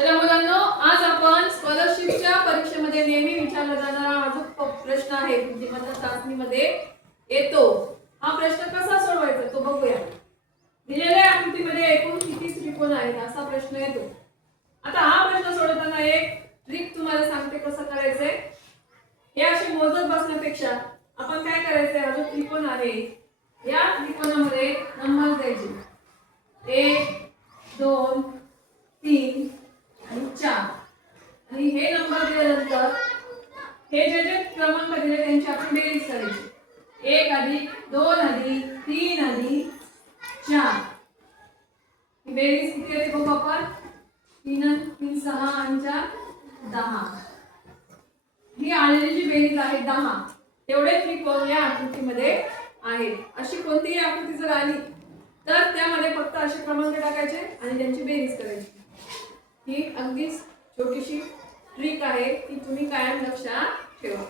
चला मुलांनो, आज आपण स्कॉलरशिपच्या परीक्षेमध्ये नेहमी विचारला जाणारा हा जो प्रश्न आहे बुद्धिमत्ता चाचणीमध्ये येतो, हा प्रश्न कसा सोडवायचा तो बघूया। दिलेल्या आकृतीमध्ये एकूण किती त्रिकोण आहेत असा प्रश्न येतो। आता हा प्रश्न सोडवताना एक ट्रिक तुम्हाला सांगते कसं करायचंय। हे असे मोजत बसण्यापेक्षा आपण काय करायचंय, हा जो त्रिकोण आहे या त्रिकोणामध्ये नंबर द्यायचे 1 2 3 आणि 4 आणि हे नंबर दिल्यानंतर हे जे जे क्रमांक दिले त्यांची आपण बेरीज करायची। 1 अधिक 2 अधिक 3 अधिक 4 ही बेरीज किती येते बघू आपण। 3 3 6 आणि 4 10 ही आलेली जी बेरीज आहे 10 तेवढे त्रिकोण या आकृतीमध्ये आहेत। अशी कोणतीही आकृती जर आली तर त्यामध्ये फक्त असे क्रमांक टाकायचे आणि त्यांची बेरीज करायची। ही अगदी छोटीशी ट्रिक आहे ती तुम्ही कायम लक्षात ठेवा।